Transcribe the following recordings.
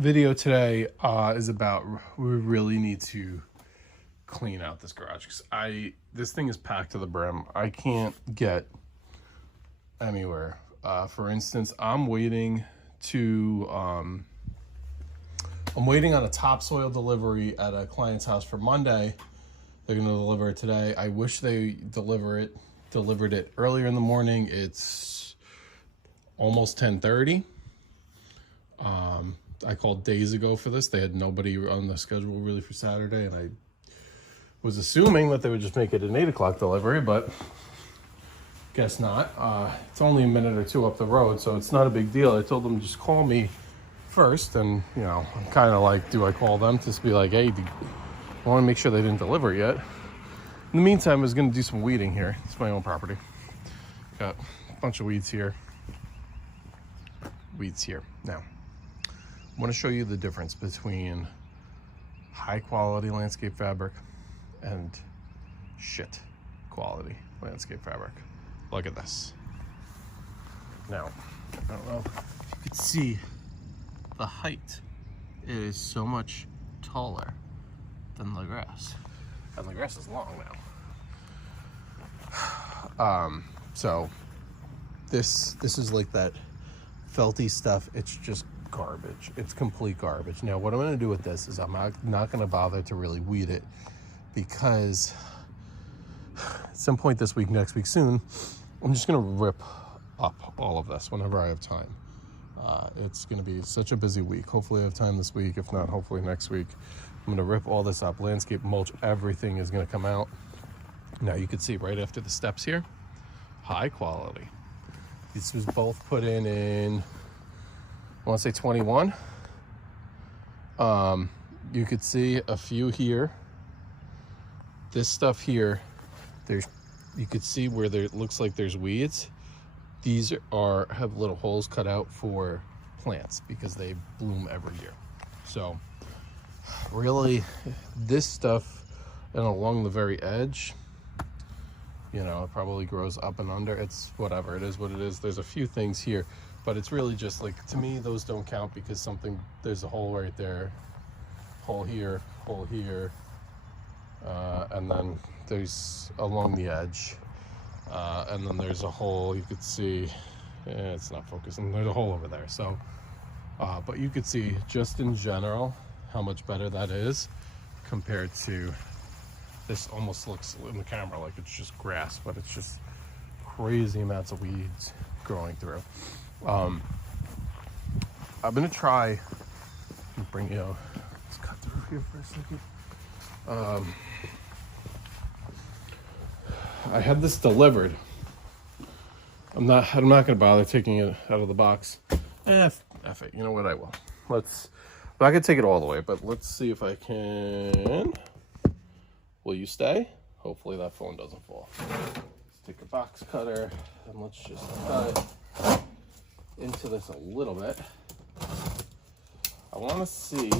video today is about we really need to clean out this garage because this thing is packed to the brim. I can't get anywhere. For instance, I'm waiting on a topsoil delivery at a client's house for Monday. They're going to deliver it today. I wish they delivered it earlier in the morning. It's almost 10:30. I called days ago for this. They had nobody on the schedule really for Saturday, and I was assuming that they would just make it an 8 o'clock delivery, but guess not. It's only a minute or two up the road, so it's not a big deal. I told them just call me first, and I'm kind of like, do I call them to be like, hey, I want to make sure they didn't deliver yet. In the meantime, I was going to do some weeding here. It's my own property. Got a bunch of weeds here. Now, I want to show you the difference between high quality landscape fabric and shit quality landscape fabric. Look at this. Now, I don't know if you could see the height. It is so much taller than the grass. And the grass is long now. So this is like that felty stuff. It's just garbage. It's complete garbage. Now what I'm going to do with this is I'm not going to bother to really weed it, because at some point this week, next week, soon, I'm just going to rip up all of this whenever I have time. It's going to be such a busy week. Hopefully I have time this week. If not, hopefully next week. I'm going to rip all this up. Landscape mulch, everything is going to come out. Now you can see right after the steps here, high quality. This was both put in I want to say 21. You could see a few here. This stuff here, you could see where it looks like there's weeds. These have little holes cut out for plants because they bloom every year. So really, this stuff, and along the very edge, it probably grows up and under. It's whatever, it is what it is. There's a few things here, but it's really just like, to me, those don't count because there's a hole right there, hole here, and then there's along the edge, and then there's a hole you could see, it's not focusing, there's a hole over there. So, but you could see just in general how much better that is compared to this. Almost looks in the camera like it's just grass, but it's just crazy amounts of weeds growing through. I'm gonna try bring let's cut through here for a second. I had this delivered. I'm not gonna bother taking it out of the box. F it, you know what, I will. I'm not gonna take it all the way, but let's see if I can. Will you stay? Hopefully that phone doesn't fall. Let's take a box cutter and let's just cut into this a little bit. I want to see.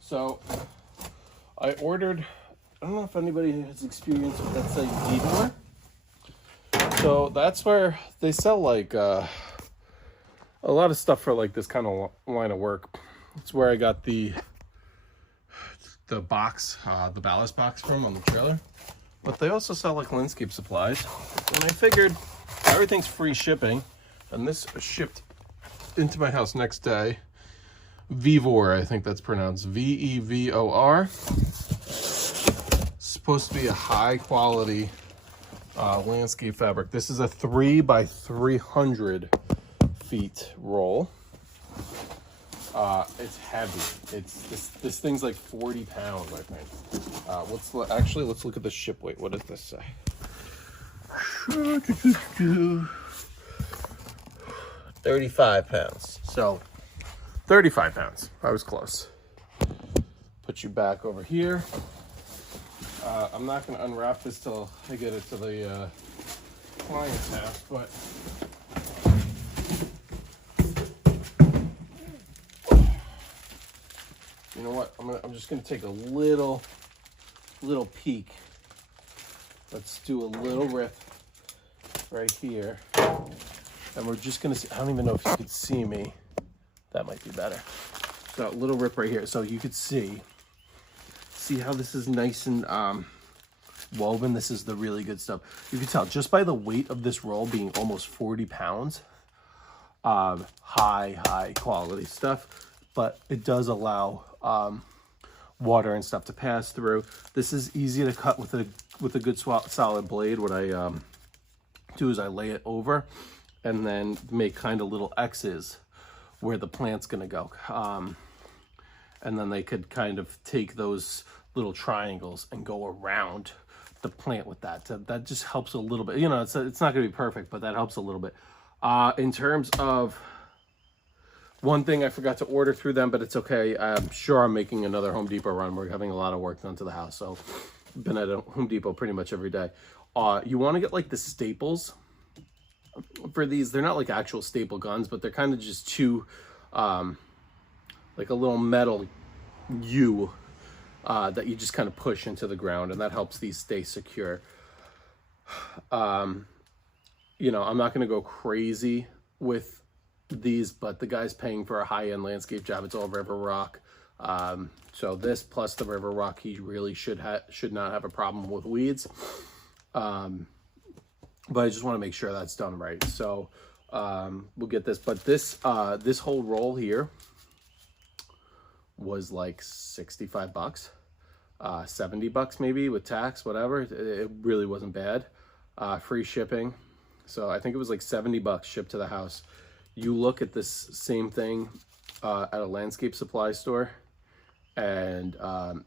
So I ordered, I don't know if anybody has experience with that site, Vivor. So that's where they sell like a lot of stuff for like this kind of line of work. It's where I got the box, the ballast box from on the trailer. But they also sell like landscape supplies. And I figured everything's free shipping, and this shipped into my house next day. Vivor, I think that's pronounced Vevor. Supposed to be a high quality landscape fabric. This is a 3 by 300 feet roll. It's heavy. This thing's like 40 pounds, I think. Let's look at the ship weight. What does this say? 35 pounds. So 35 pounds. I was close. Put you back over here. I'm not going to unwrap this till I get it to the client's house, but you know what? I'm just gonna take a little peek. Let's do a little rip right here. And we're just gonna see, I don't even know if you could see me. That might be better. So a little rip right here. So you could see how this is nice and woven. This is the really good stuff. You can tell just by the weight of this roll being almost 40 pounds. High quality stuff, but it does allow water and stuff to pass through. This is easy to cut with a good solid blade. What I do is I lay it over and then make kind of little X's where the plant's gonna go, and then they could kind of take those little triangles and go around the plant with that. So that just helps a little bit. You know, it's not gonna be perfect, but that helps a little bit. In terms of one thing I forgot to order through them, but it's okay. I'm sure I'm making another Home Depot run. We're having a lot of work done to the house, so I've been at a Home Depot pretty much every day. You want to get like the staples for these. They're not like actual staple guns, but they're kind of just two, like a little metal U that you just kind of push into the ground, and that helps these stay secure. You know, I'm not going to go crazy with these, but the guy's paying for a high-end landscape job. It's all River Rock. So this plus the River Rock, he really should not have a problem with weeds. But I just want to make sure that's done right. So we'll get this. But this this whole roll here was like 65 bucks, 70 bucks maybe with tax, whatever. It really wasn't bad. Free shipping. So I think it was like 70 bucks shipped to the house. You look at this same thing at a landscape supply store and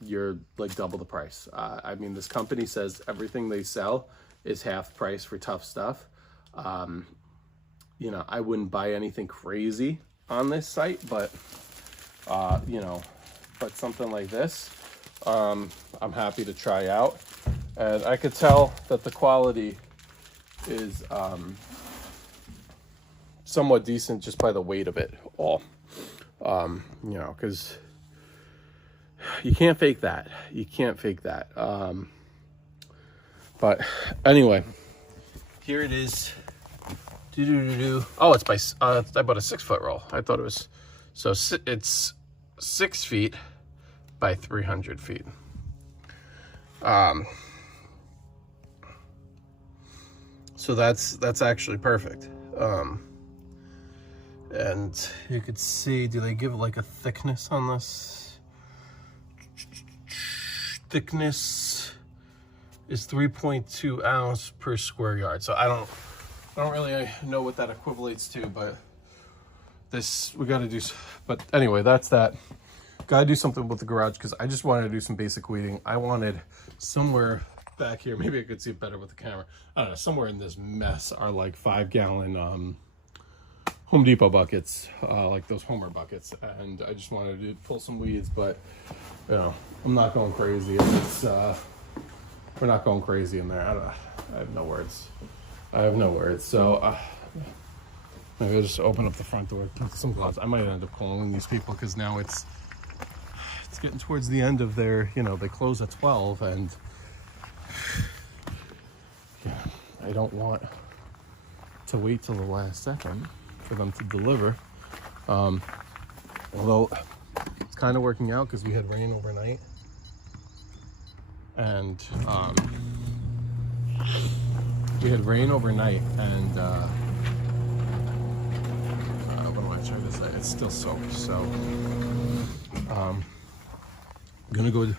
you're like double the price. I mean, this company says everything they sell is half price for tough stuff. You know, I wouldn't buy anything crazy on this site, but you know, but something like this, I'm happy to try out. And I could tell that the quality is somewhat decent just by the weight of it all. You know, because you can't fake that. You can't fake that. But anyway, here it is. Oh, it's by I bought a 6-foot roll. I thought it was, so it's 6 feet by 300 feet. So that's actually perfect. And you could see, do they give like a thickness on this? Thickness is 3.2 ounce per square yard. So I don't really know what that equivalates to, but this, we got to do, but anyway, that's that. Got to do something with the garage because I just wanted to do some basic weeding. I wanted somewhere back here, maybe I could see it better with the camera. I don't know, somewhere in this mess are like 5-gallon Home Depot buckets, like those Homer buckets, and I just wanted to pull some weeds, but you know, I'm not going crazy. It's we're not going crazy in there. I have no words. So maybe I'll just open up the front door, put some gloves. I might end up calling these people because now it's getting towards the end of their, you know, they close at 12, and yeah, I don't want to wait till the last second for them to deliver. Although it's kind of working out because we had rain overnight, and what do I try to say? It's still soaked, so I'm gonna go to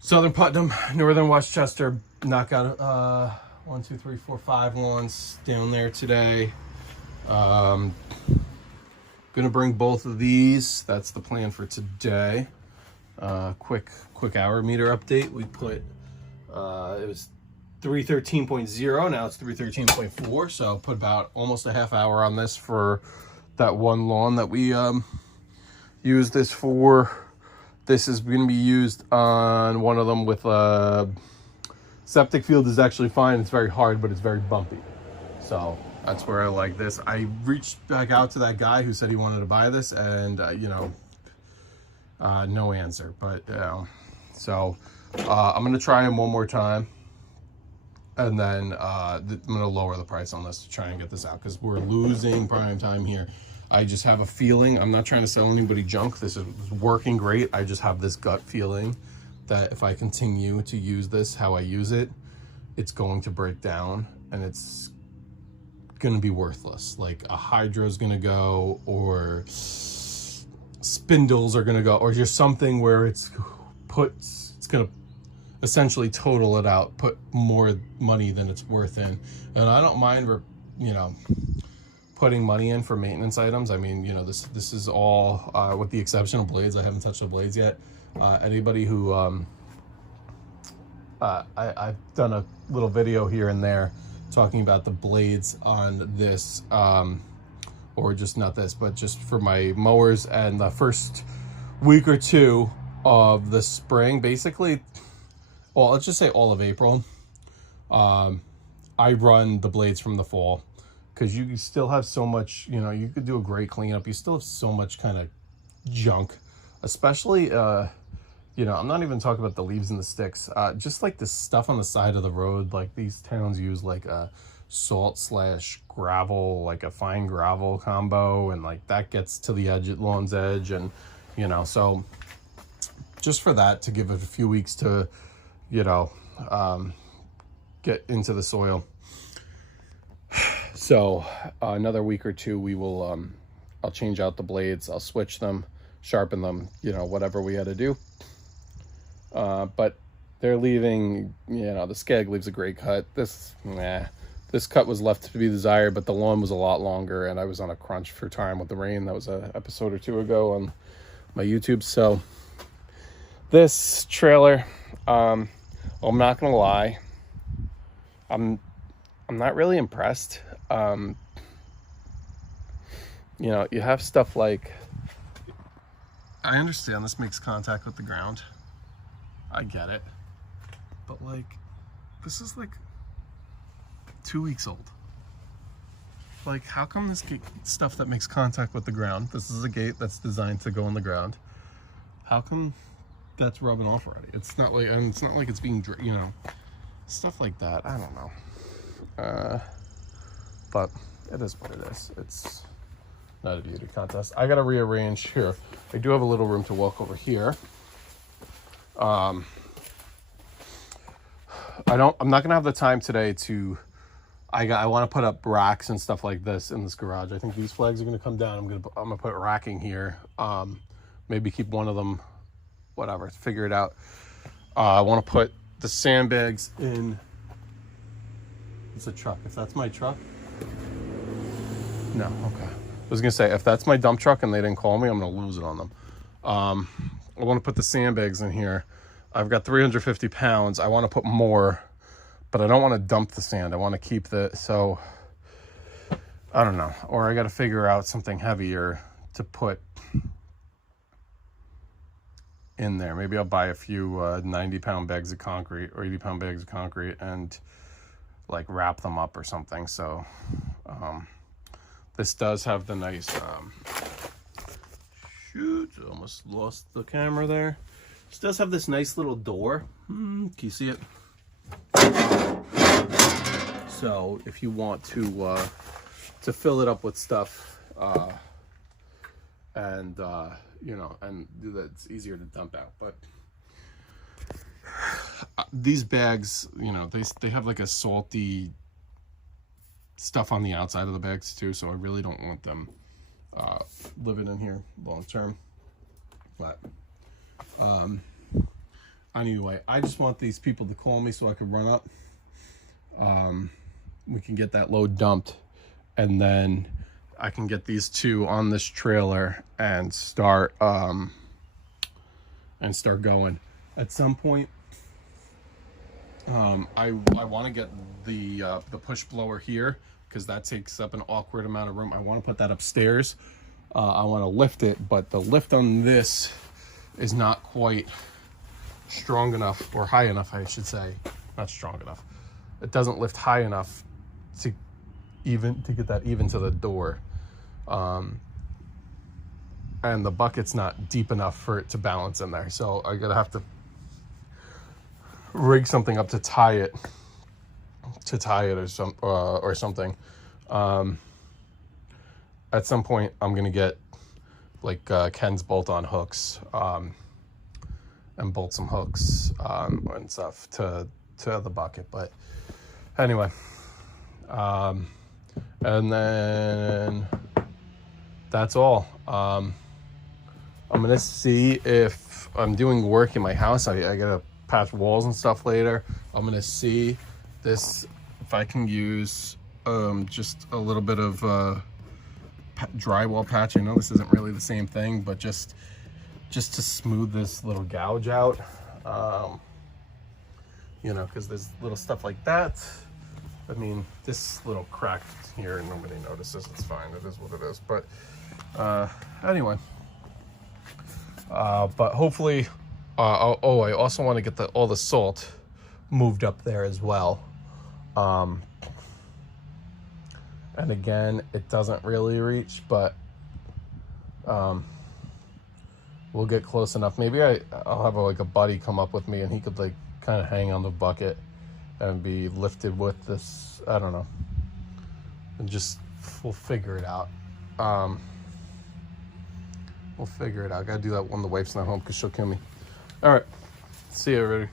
Southern Putnam, Northern Westchester, knock out 1, 2, 3, 4, 5 lawns down there today. Gonna bring both of these. That's the plan for today. Quick hour meter update. We put it was 313.0, now it's 313.4, so put about almost a half hour on this for that one lawn that we used this for. This is going to be used on one of them with septic field is actually fine. It's very hard, but it's very bumpy. So that's where I like this. I reached back out to that guy who said he wanted to buy this, and you know, no answer. But so I'm gonna try him one more time, And then I'm gonna lower the price on this to try and get this out because we're losing prime time here. I just have a feeling, I'm not trying to sell anybody junk. This is working great. I just have this gut feeling that if I continue to use this how I use it, it's going to break down and it's gonna be worthless. Like a hydro is gonna go, or spindles are gonna go, or just something where it's gonna essentially total it out, put more money than it's worth in. And I don't mind, you know, putting money in for maintenance items. I mean, you know, this is all with the exception of blades. I haven't touched the blades yet. Anybody who I've done a little video here and there talking about the blades on this, or just not this, but just for my mowers. And the first week or two of the spring, basically, well, let's just say all of April, I run the blades from the fall because you still have so much, you know, you could do a great cleanup. You still have so much kind of junk, especially, you know, I'm not even talking about the leaves and the sticks, just like the stuff on the side of the road. Like these towns use like a salt / gravel, like a fine gravel combo, and like that gets to the edge at lawn's edge. And, you know, so just for that, to give it a few weeks to, you know, get into the soil. So another week or two, we will, I'll change out the blades, I'll switch them, sharpen them, you know, whatever we had to do. But they're leaving, you know, the Skag leaves a great cut. This cut was left to be desired, but the lawn was a lot longer and I was on a crunch for time with the rain. That was an episode or two ago on my YouTube. So this trailer, I'm not gonna lie, I'm not really impressed. You know, you have stuff like, I understand this makes contact with the ground, I get it, but like, this is like 2 weeks old. Like, how come this stuff that makes contact with the ground, this is a gate that's designed to go in the ground, how come that's rubbing off already? It's not like, and it's not like it's being, you know, stuff like that. I don't know, but it is what it is. It's not a beauty contest. I gotta rearrange here. I do have a little room to walk over here. I'm not gonna have the time today to, I want to put up racks and stuff like this in this garage. I think these flags are gonna come down. I'm gonna put racking here. Maybe keep one of them, whatever, figure it out. I want to put the sandbags in. It's a truck. If that's my truck, no, okay. I was gonna say, if that's my dump truck and they didn't call me, I'm gonna lose it on them. I want to put the sandbags in here. I've got 350 pounds. I want to put more, but I don't want to dump the sand. I want to keep so I don't know. Or I got to figure out something heavier to put in there. Maybe I'll buy a few 90-pound bags of concrete or 80-pound bags of concrete and like wrap them up or something. So this does have the nice shoot, almost lost the camera there. This does have this nice little door. Can you see it? So if you want to fill it up with stuff and you know, and do that, it's easier to dump out. But these bags, you know, they have like a salty stuff on the outside of the bags too, so I really don't want them living in here long term. But anyway, I just want these people to call me so I can run up. We can get that load dumped, and then I can get these two on this trailer and start going. At some point, I want to get the push blower here because that takes up an awkward amount of room. I want to put that upstairs. I want to lift it, but the lift on this is not quite strong enough, or high enough, I should say. Not strong enough. It doesn't lift high enough to get that even to the door. And the bucket's not deep enough for it to balance in there. So I gotta have to rig something up to tie it to tie it or something. At some point I'm gonna get like Ken's bolt-on hooks, and bolt some hooks and stuff to the bucket. But anyway, and then that's all. I'm gonna see if I'm doing work in my house. I gotta patch walls and stuff later. I'm gonna see this if I can use just a little bit of drywall patch. I know this isn't really the same thing, but just to smooth this little gouge out, you know, because there's little stuff like that. I mean, this little crack here, nobody notices. It's fine. It is what it is. But anyway, but hopefully, I also want to get all the salt moved up there as well. And again, it doesn't really reach, but we'll get close enough. Maybe I'll have like a buddy come up with me, and he could like kind of hang on the bucket and be lifted with this. I don't know. And just we'll figure it out. We'll figure it out. I gotta do that when the wife's not home because she'll kill me. All right. See you, everybody.